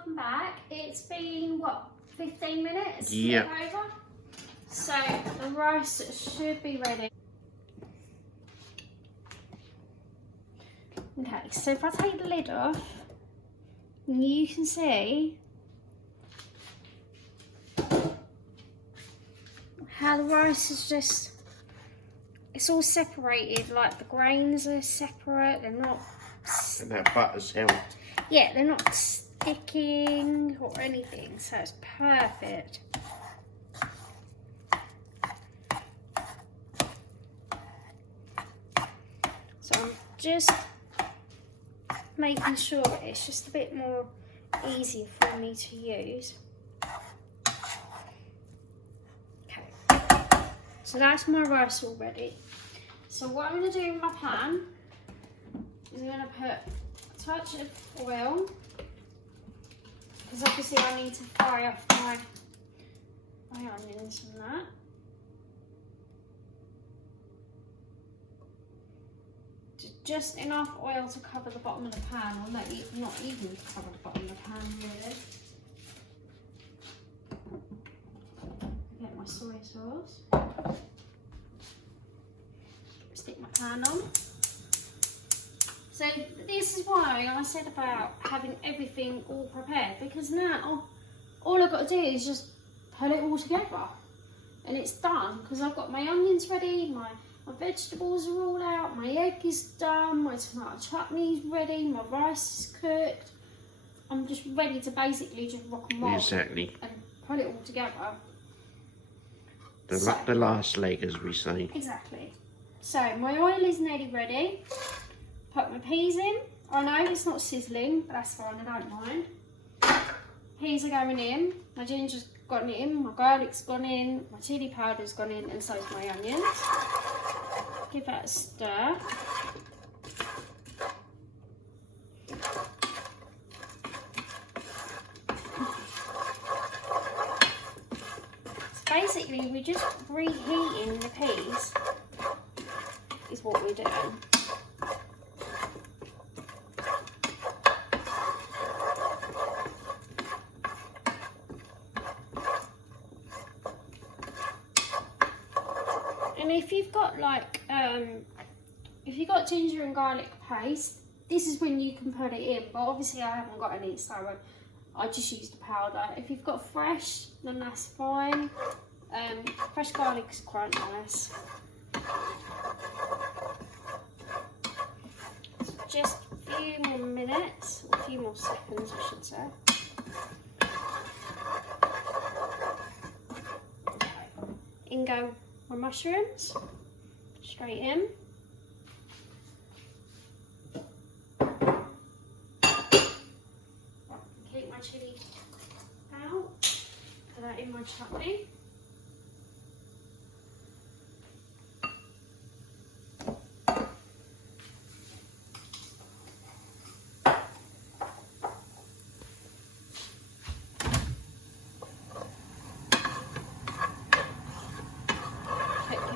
welcome back. It's been, what, 15 minutes? Yeah. Over? So the rice should be ready. Okay, so if I take the lid off, you can see how the rice is just, it's all separated, like the grains are separate, they're not... And that butter's helped. Yeah, they're not sticking or anything, so it's perfect. So I'm just making sure it's just a bit more easier for me to use. Okay, so that's my rice all ready. So what I'm going to do in my pan is I'm going to put a touch of oil, because obviously I need to fry up my onions and that. Just enough oil to cover the bottom of the pan, or not even to cover the bottom of the pan really. Get my soy sauce. Stick my pan on. So this is why I said about having everything all prepared, because now all I've got to do is just put it all together and it's done, because I've got my onions ready, my vegetables are all out, my egg is done, my tomato chutney's ready, my rice is cooked. I'm just ready to basically just rock and roll. Exactly. And put it all together. The last leg, as we say. Exactly. So my oil is nearly ready. Put my peas in. I know it's not sizzling, but that's fine, I don't mind. Peas are going in, my ginger's gone in, my garlic's gone in, my chilli powder's gone in, and so's my onions. Give that a stir. So basically we're just reheating the peas, is what we're doing. And if you've got like, if you've got ginger and garlic paste, this is when you can put it in, but obviously I haven't got any, so I just use the powder. If you've got fresh, then that's fine. Fresh garlic is quite nice. So just a few more minutes, or a few more seconds I should say. In go my mushrooms, straight in. Keep my chilli out, put that in my chutney.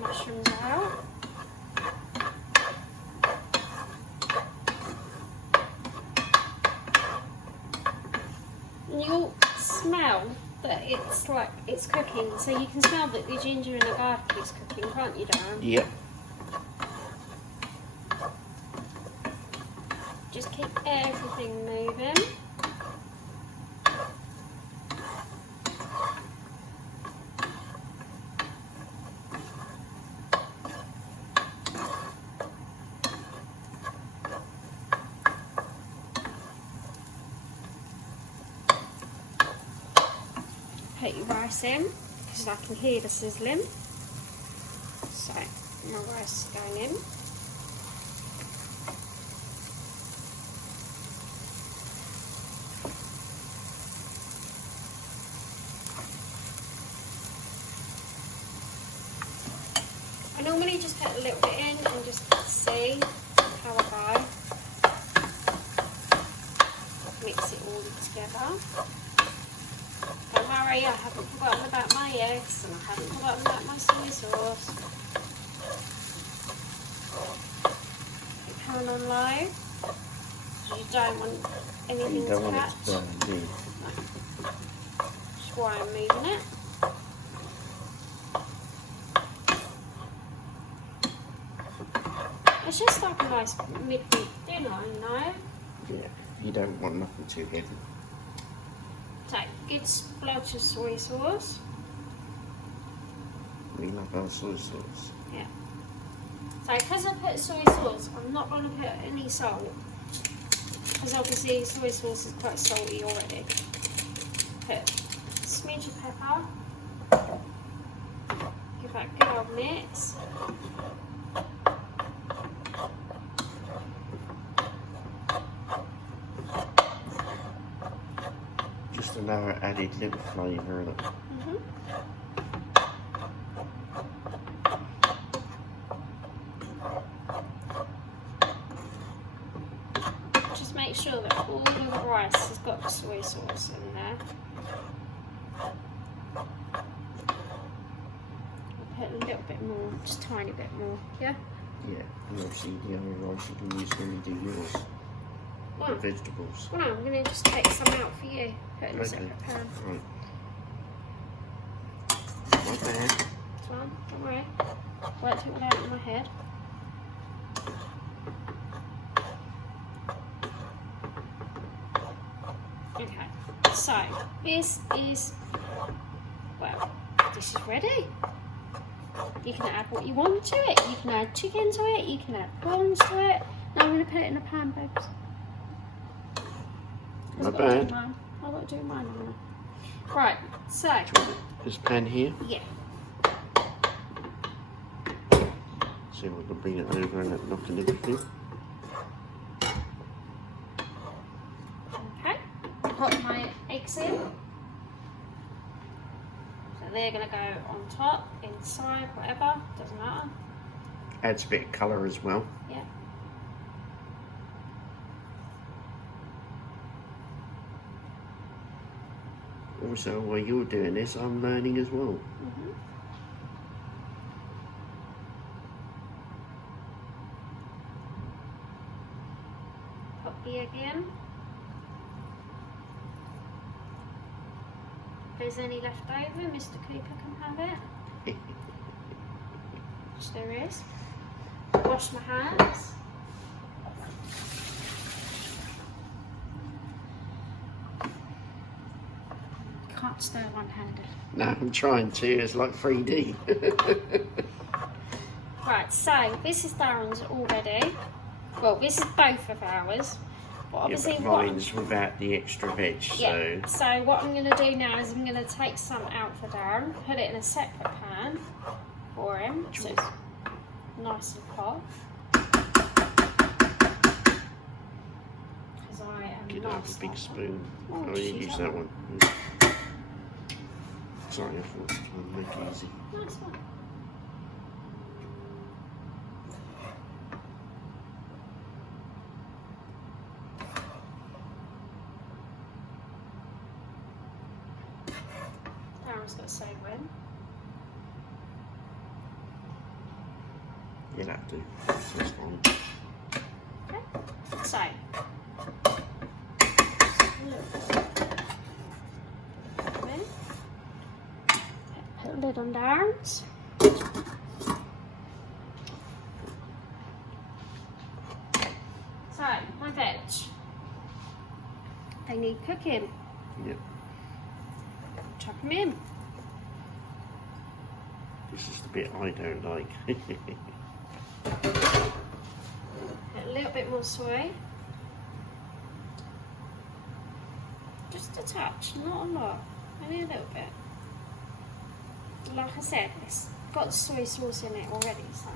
Mushrooms out. And you'll smell that it's cooking, so you can smell that the ginger and the garlic is cooking, can't you, Dan? Yep. Just keep everything moving. Put your rice in, because I can hear the sizzling. So my rice is going in. I normally just put a little bit in and just see how I go. Mix it all together. Don't worry, I haven't forgotten about my eggs and I haven't forgotten about my soy sauce. Pan on low. You don't want anything to catch. That's why I'm moving it. It's just like a nice midweek dinner, you know? Yeah, you don't want nothing too heavy. Take a good splodge of soy sauce. We love our soy sauce. Yeah. So because I put soy sauce, I'm not going to put any salt. Because obviously soy sauce is quite salty already. Put a smidge of pepper. Give that a good old mix. Just another added little flavour in it. Just make sure that all of the rice has got the soy sauce in there. I'll put a little bit more, just a tiny bit more, yeah? Yeah, and obviously the other rice you can use when you do yours. Well, The vegetables. well, I'm going to just take some out for you. Put it in a Okay. separate pan. Right. My bad. This one, don't worry. Worked it all out in my head. Okay, so this is, well, this is ready. You can add what you want to it. You can add chicken to it. You can add prawns to it. Now I'm going to put it in a pan, babes. My bad. I've got to do mine. Haven't I? Right, so, This pan here. yeah. See if we can bring it over and knock a little bit. Okay, put my eggs in. So they're going to go on top, inside, whatever, doesn't matter. Adds a bit of colour as well. Yeah. Also, while you're doing this, I'm learning as well. Pop the egg in. If there's any left over, Mr. Cooper can have it. Which there is. Wash my hands. Can't stir one-handed. No, I'm trying to. It's like 3D. Right, so this is Darren's already. Well, this is both of ours. But obviously, yeah, but mine's without the extra veg, yeah. So what I'm going to do now is I'm going to take some out for Darren, put it in a separate pan for him, so it's nice and hot. Because I am Get not out a big spoon. Oh, Oh, you she's use up. that one. Sorry, I thought I'd make it easy. Nice one. Darren's got to say when. Yeah, that'll do. That's fine. Okay. So. Put a lid on Darren's. So, my veg. They need cooking. Yep. Chuck them in. This is the bit I don't like. Put a little bit more soy. Just a touch, not a lot. Only a little bit. Like I said, it's got the soy sauce in it already, so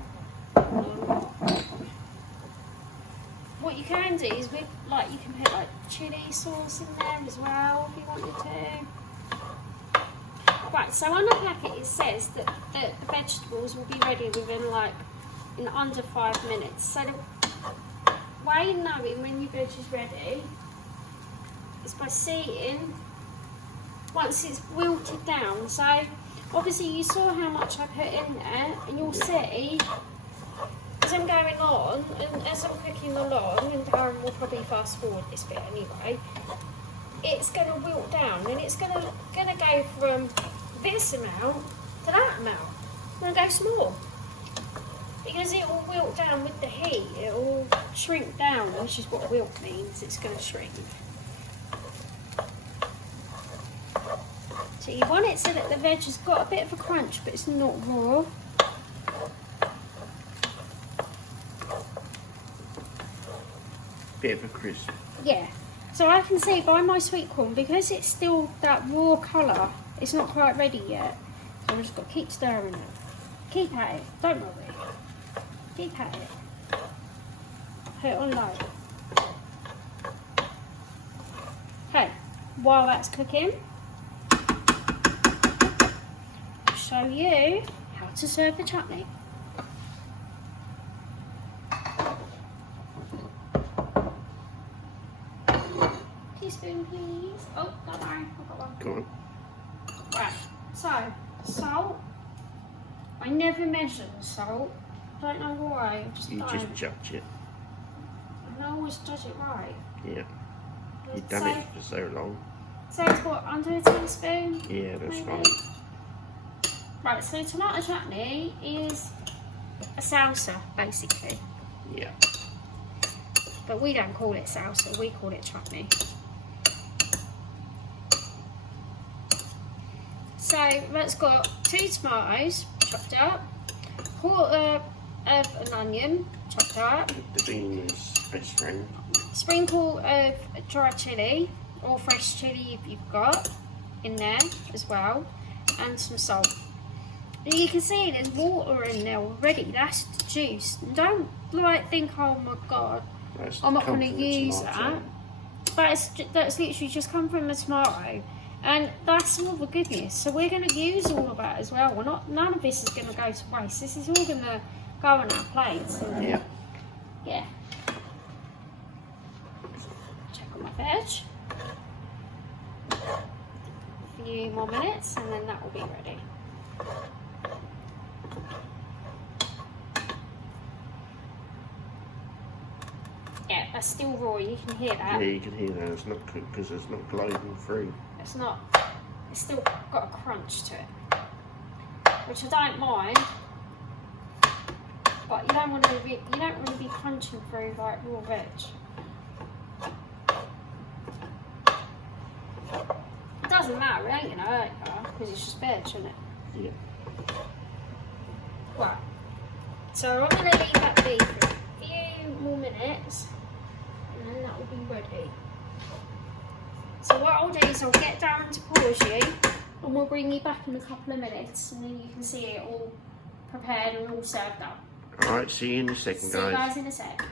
what you can do is you can put like chili sauce in there as well if you wanted to. Right, so on the packet it says that the vegetables will be ready within in under 5 minutes. So the way of knowing when your veg is ready is by seeing once it's wilted down. So obviously you saw how much I put in there, and you'll see as I'm going on and as I'm cooking along, and Darren will probably fast forward this bit anyway, it's going to wilt down, and it's going to go from this amount to that amount. I'm going to go small. Because it will wilt down with the heat. It will shrink down, which is what wilt means. It's going to shrink. So you want it so that the veg has got a bit of a crunch, but it's not raw. Bit of a crisp. Yeah. So I can see by my sweet corn, because it's still that raw colour, it's not quite ready yet. So I'm just got to keep stirring it. Keep at it. Don't worry. Keep at it. Put it on low. Okay. While that's cooking, I'll show you how to serve the chutney. Teaspoon, please. Oh, don't worry, I've got one. Go on. Right, so salt. I never measure the salt. I don't know why. I just You don't. just judge it. And I always judge it right. Yeah. You've done it for so long. So it's what, under a teaspoon? Yeah, that's maybe? fine. Right, so tomato chutney is a salsa, basically. Yeah. But we don't call it salsa, we call it chutney. So that's got 2 tomatoes chopped up, 1/4 of an onion chopped up, The bean's best friend. sprinkle of dry chilli or fresh chilli if you've got in there as well, and some salt. And you can see there's water in there already. That's the juice. And don't think, oh my god, That's I'm not come going from to the use tomato. that. But that's literally just come from the tomato, and that's all the goodness. So we're going to use all of that as well. None of this is going to go to waste. This is all going to go on our plates. Yeah. Yeah. Check on my veg. A few more minutes, and then that will be ready. Yeah, that's still raw. You can hear that. Yeah, you can hear that. It's not cooked because it's not gliding through. It's not. It's still got a crunch to it, which I don't mind. But you don't want to be. You don't want to be crunching through like raw veg. It doesn't matter. It ain't gonna hurt you because it's just veg, isn't it? Yeah. Right. So I'm gonna leave that be for a few more minutes, and then that will be ready. So what I'll do is I'll get Darren to pause you, and we'll bring you back in a couple of minutes, and then you can see it all prepared and all served up. Alright, see you in a second, See you guys in a sec.